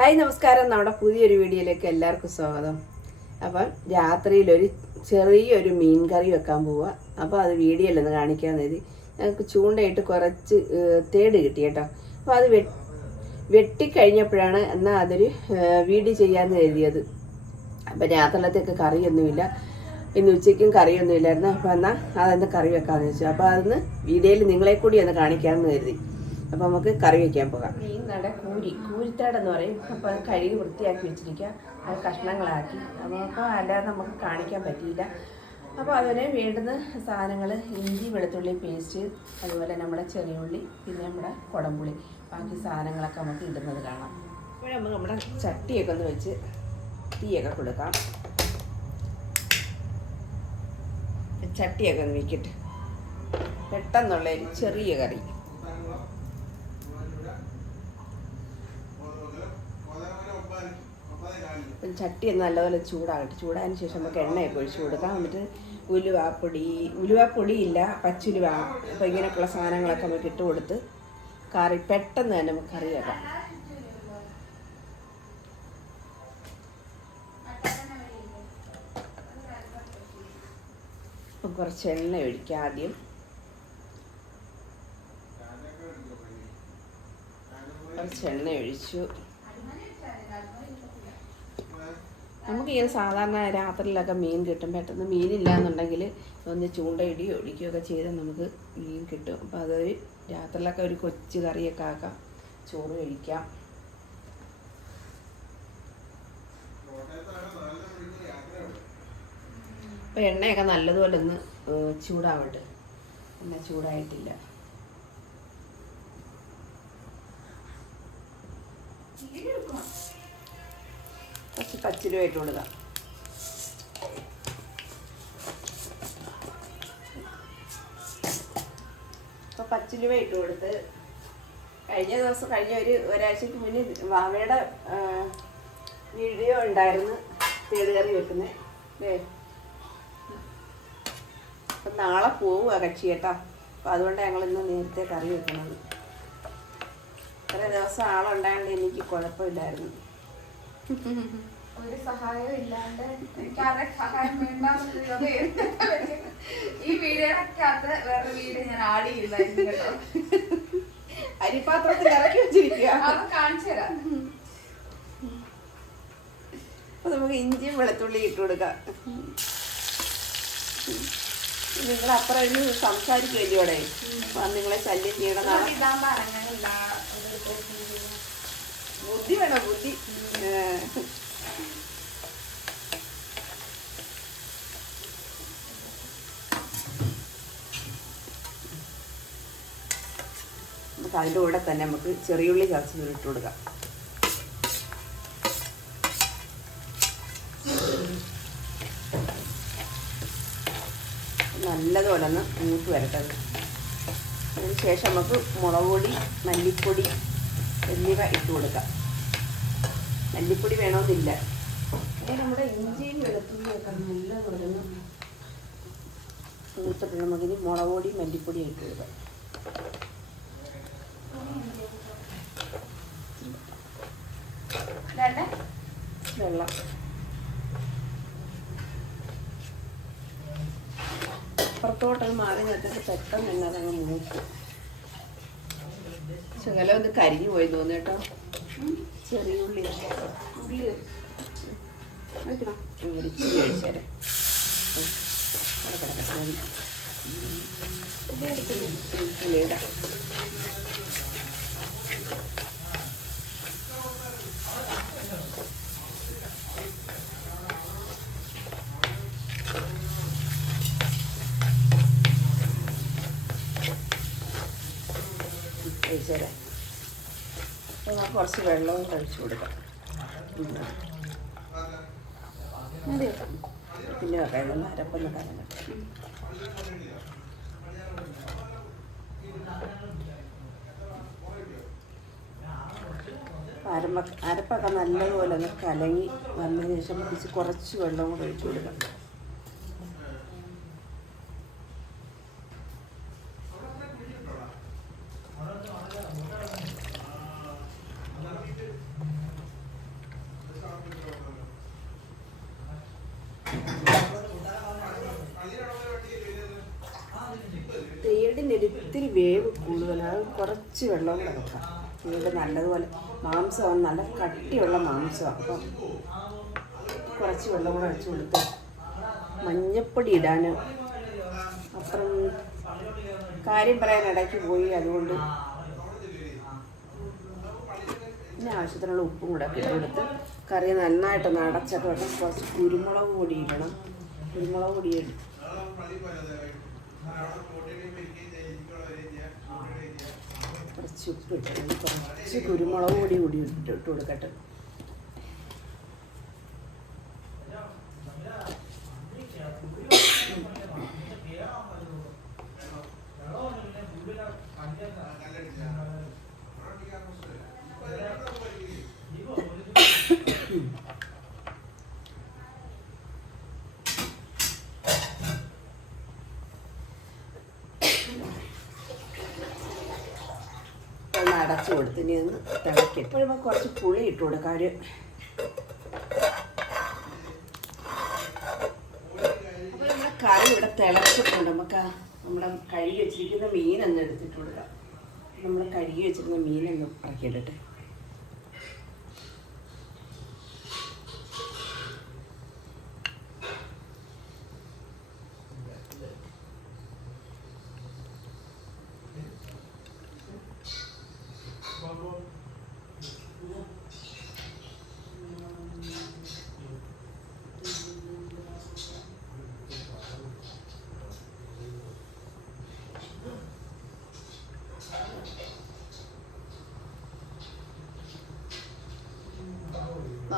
Hi നമസ്കാരം. നമ്മുടെ പുതിയൊരു വീഡിയോയിലേക്ക് എല്ലാവർക്കും സ്വാഗതം. അപ്പം രാത്രിയിലൊരു ചെറിയൊരു മീൻ കറി വെക്കാൻ പോവുക അപ്പോൾ അത് വീഡിയോയിലൊന്ന് കാണിക്കാൻ കരുതി ഞങ്ങൾക്ക് ചൂണ്ടയിട്ട് കുറച്ച് തേട് കിട്ടി കേട്ടോ. അപ്പോൾ അത് വെട്ടിക്കഴിഞ്ഞപ്പോഴാണ് എന്നാൽ അതൊരു വീഡിയോ ചെയ്യാമെന്ന് കരുതിയത്. അപ്പം രാത്രിയിലത്തേക്ക് കറിയൊന്നുമില്ല. ഇന്ന് ഉച്ചയ്ക്കും കറിയൊന്നുമില്ലായിരുന്നു. അപ്പോൾ എന്നാൽ അതെന്താ കറി വെക്കാമെന്ന് വെച്ചു അപ്പോൾ അതൊന്ന് വീഡിയോയിൽ നിങ്ങളെ കൂടി ഒന്ന് കാണിക്കാമെന്ന് കരുതി. അപ്പോൾ നമുക്ക് കറി വെക്കാൻ പോകാം. മീൻ നട കൂരി കൂരിത്തേടെന്ന് പറയും. അപ്പോൾ കഴുകി വൃത്തിയാക്കി വെച്ചിരിക്കുക. അത് കഷ്ണങ്ങളാക്കി. അപ്പോൾ അല്ലാതെ നമുക്ക് കാണിക്കാൻ പറ്റിയില്ല. അപ്പോൾ അതുപോലെ വേണ്ടുന്ന സാധനങ്ങൾ ഇഞ്ചി വെളുത്തുള്ളി പേസ്റ്റ് അതുപോലെ നമ്മുടെ ചെറിയ ഉള്ളി പിന്നെ നമ്മുടെ കുടംപുളി. ബാക്കി സാധനങ്ങളൊക്കെ നമുക്ക് ഇടുന്നത് കാണാം. അപ്പോൾ നമുക്ക് നമ്മുടെ ചട്ടിയൊക്കെ ഒന്ന് വെച്ച് തീയൊക്കെ കൊടുക്കാം. ചട്ടിയൊക്കെ ഒന്ന് വെക്കട്ടെ. പെട്ടെന്നുള്ള ഒരു ചെറിയ കറി. ചട്ടി നല്ലപോലെ ചൂടാകട്ടെ. ചൂടായതിന് ശേഷം നമുക്ക് എണ്ണയൊക്കെ ഒഴിച്ചു കൊടുക്കാം. എന്നിട്ട് ഉലുവാപ്പൊടി ഉലുവാപ്പൊടി ഇല്ല പച്ചുലുവ. അപ്പോൾ ഇങ്ങനെയൊക്കെയുള്ള സാധനങ്ങളൊക്കെ നമുക്ക് ഇട്ട് കൊടുത്ത് കറി പെട്ടെന്ന് തന്നെ നമുക്ക് കറി വെക്കാം. അപ്പം കുറച്ച് എണ്ണ ഒഴിക്കുക ആദ്യം. കുറച്ച് എണ്ണ ഒഴിച്ചു. നമുക്ക് ഇങ്ങനെ സാധാരണ രാത്രിയിലൊക്കെ മീൻ കിട്ടും. പെട്ടെന്ന് മീനില്ല എന്നുണ്ടെങ്കിൽ ഒന്ന് ചൂണ്ടയിടിയോ ഒടിക്കുകയൊക്കെ ചെയ്താൽ നമുക്ക് മീൻ കിട്ടും. അപ്പോൾ അതൊരു രാത്രിയിലൊക്കെ ഒരു കൊച്ചു കറിയൊക്കെ ആക്കാം. ചോറ് കഴിക്കാം. അപ്പോൾ എണ്ണയൊക്കെ നല്ലതുപോലെ ഒന്ന് ചൂടാവട്ടെ. എണ്ണ ചൂടായിട്ടില്ല. കുറച്ച് ഇട്ട് കൊടുക്കാം അപ്പോൾ പച്ചിരുവ ഇട്ട് കൊടുത്ത് കഴിഞ്ഞ ദിവസം കഴിഞ്ഞ ഒരു ഒരാഴ്ചക്ക് മുന്നേ വാവയുടെ വീഡിയോ ഉണ്ടായിരുന്നു തേടുകറി വെക്കുന്നത് അല്ലേ അപ്പം നാളെ പോവുക കക്ഷി കേട്ടോ. അപ്പം അതുകൊണ്ട് ഞങ്ങൾ ഇന്ന് നേരത്തെ കറി വെക്കുന്നത്. ഇത്ര ദിവസം ആളുണ്ടായതുകൊണ്ട് എനിക്ക് കുഴപ്പമില്ലായിരുന്നു. ഒരു സഹായവും ഇല്ലാണ്ട് എനിക്ക് ആരുടെ സഹായം വേണ്ട ഈ വീഡിയോക്കകത്ത് വേറെ വീഡിയോ ഞാൻ ആഡ് ചെയ്തായിരുന്നു കേട്ടോ. അരിപാത്രത്തിൽ ഇറക്കി വെച്ചിരിക്കുക. അത് കാണിച്ചു തരാം. അപ്പൊ നമുക്ക് ഇഞ്ചിയും വെളുത്തുള്ളി ഇട്ട് കൊടുക്കാം. നിങ്ങൾ അത്ര ഇരുന്ന് സംസാരിക്കുമല്ലോടെ നിങ്ങളെ ശല്യം ചെയ്യണം ബുദ്ധി വേണം ബുദ്ധി. നമുക്ക് അതിന്റെ കൂടെ തന്നെ നമുക്ക് ചെറിയുള്ളി ചതച്ച് ഇട്ട് കൊടുക്കാം. നല്ലതുപോലെ ഒന്ന് മൂത്ത് വരട്ടത് അതിന് ശേഷം നമുക്ക് മുളക് പൊടി മല്ലിപ്പൊടി എന്നിവ ഇട്ട് കൊടുക്കാം. മല്ലിപ്പൊടി വേണമെന്നില്ല നമ്മുടെ ഇഞ്ചിയും വെളുത്തുള്ളിയൊക്കെ നല്ലതുപോലെ ഒന്ന് മൂത്തിട്ട് നമുക്കിനി മുളക് പൊടി മല്ലിപ്പൊടി ഇട്ട് കൊടുക്കാം. വെള്ളം അപ്പുറത്തോട്ടത് മാറി നിർത്തിട്ട് പെട്ടെന്ന് തന്നെ അതങ്ങ് മൂക്കും ശകലം ഒന്ന് കരിഞ്ഞു പോയി തോന്നുന്നു കേട്ടോ ചെറിയ ഉള്ളി ഉള്ളി കഴിച്ചേരാം അപ്പോൾ നമുക്ക് കുറച്ച് വെള്ളവും കഴിച്ചു കൊടുക്കാം. മതി പിന്നെ വെള്ളം അരപ്പൊന്ന് കലങ്ങട്ടെ അരമ്പ അരപ്പൊക്കെ നല്ലതുപോലെ ഒന്ന് കലങ്ങി വന്നതിന് ശേഷം കുറച്ച് വെള്ളം കൂടെ ഒഴിച്ചു കൊടുക്കാം. വേവ് കൂടുതലാണ്. കുറച്ച് വെള്ളം കൂടെ വെക്കാം വേവ് നല്ലതുപോലെ മാംസമാണ്. നല്ല കട്ടിയുള്ള മാംസമാണ്. അപ്പം കുറച്ച് വെള്ളം കൂടെ വെച്ച് കൊടുത്ത് മഞ്ഞപ്പൊടി ഇടാൻ അപ്പുറം കാര്യം പറയാൻ ഇടയ്ക്ക് പോയി. അതുകൊണ്ട് പിന്നെ ആവശ്യത്തിനുള്ള ഉപ്പും കൂടെ ഒക്കെ ഇട്ട് കൊടുത്ത് കറി നന്നായിട്ട് നടച്ചിട്ട് വേണം കുറച്ച് കുരുമുളക് പൊടി ഇടണം. കുരുമുളക് പൊടി ഇട്ട് കുറച്ച് ഉപ്പ് ഇട്ട് കുറച്ച് കുരുമുളക് പൊടി കൂടി ഇട്ട് കൊടുക്കട്ടെ. ഒന്ന് അടച്ചു കൊടുത്ത് ഇനി ഒന്ന് തിളക്കി എപ്പോഴും കുറച്ച് പുളി ഇട്ട് കൊടുക്കാം. ഒരു അപ്പോൾ കറി ഇവിടെ തിളച്ചിട്ടുണ്ട്. നമുക്ക് നമ്മുടെ കഴുകി വെച്ചിരിക്കുന്ന മീനൊന്ന് എടുത്തിട്ട് കൊടുക്കാം. നമ്മൾ കഴുകി വെച്ചിരുന്ന മീനൊന്നും ഇറക്കിയിടട്ടെ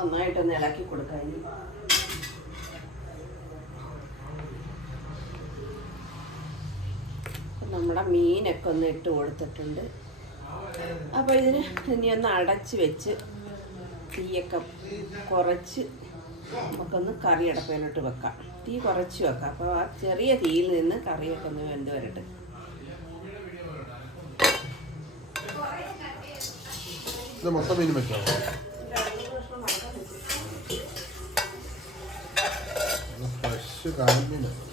നന്നായിട്ടൊന്ന് ഇളക്കി കൊടുക്കാം. ഇനി അപ്പം നമ്മുടെ മീനൊക്കെ ഒന്ന് ഇട്ട് കൊടുത്തിട്ടുണ്ട്. അപ്പോൾ ഇതിന് ഇനി ഒന്ന് അടച്ച് വെച്ച് തീയൊക്കെ കുറച്ച് നമുക്കൊന്ന് കറി അടപ്പയിലോട്ട് വെക്കാം. തീ കുറച്ച് വെക്കാം. അപ്പോൾ ആ ചെറിയ തീയിൽ നിന്ന് കറിയൊക്കെ ഒന്ന് വെന്ത് വരട്ടെ. മൊത്തം മീൻ വെച്ചോ? ഫ്രഷ്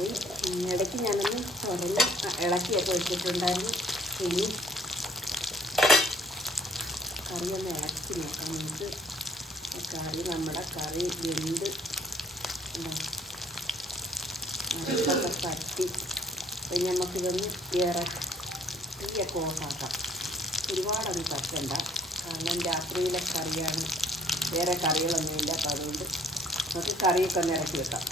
ഉം, ഇടയ്ക്ക് ഞാനൊന്ന് തുറന്ന് ഇളക്കിയൊക്കെ വെച്ചിട്ടുണ്ടായിരുന്നു. ഇനി കറി ഒന്ന് ഇളക്കി നോക്കാം. നമുക്ക് കറി നമ്മുടെ കറി വെന്ത് ഉം, അടുപ്പൊക്കെ തട്ടി പിന്നെ നമുക്കിതൊന്ന് ഇറക്കിയൊക്കെ ഓഫാക്കാം. ഒരുപാടൊന്നും തട്ടണ്ട കാരണം രാത്രിയിലെ കറിയാണ്. വേറെ കറികളൊന്നുമില്ല. അപ്പോൾ അതുകൊണ്ട് നമുക്ക് കറിയൊക്കെ ഒന്ന് ഇറക്കി വെക്കാം.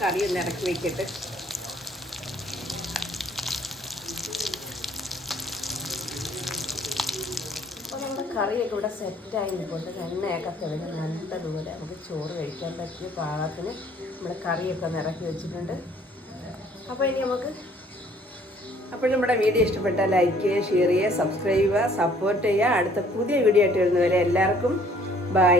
കറി ഒന്ന് ഇറക്കി വെക്കട്ടെ. അപ്പോൾ നമ്മുടെ കറിയൊക്കെ ഇവിടെ സെറ്റായി നിൽക്കൊണ്ട് എണ്ണയൊക്കെ തെളിഞ്ഞ് നല്ലതുപോലെ നമുക്ക് ചോറ് കഴിക്കാൻ പറ്റിയ പാകത്തിന് നമ്മുടെ കറിയൊക്കെ ഒന്ന് ഇറക്കി വെച്ചിട്ടുണ്ട്. അപ്പോൾ ഇനി നമുക്ക് അപ്പോൾ നമ്മുടെ വീഡിയോ ഇഷ്ടപ്പെട്ടാൽ ലൈക്ക് ചെയ്യുക ഷെയർ ചെയ്യുക സബ്സ്ക്രൈബ് ചെയ്യുക സപ്പോർട്ട് ചെയ്യുക. അടുത്ത പുതിയ വീഡിയോ ആയിട്ട് വരുന്നവരെ എല്ലാവർക്കും ബൈ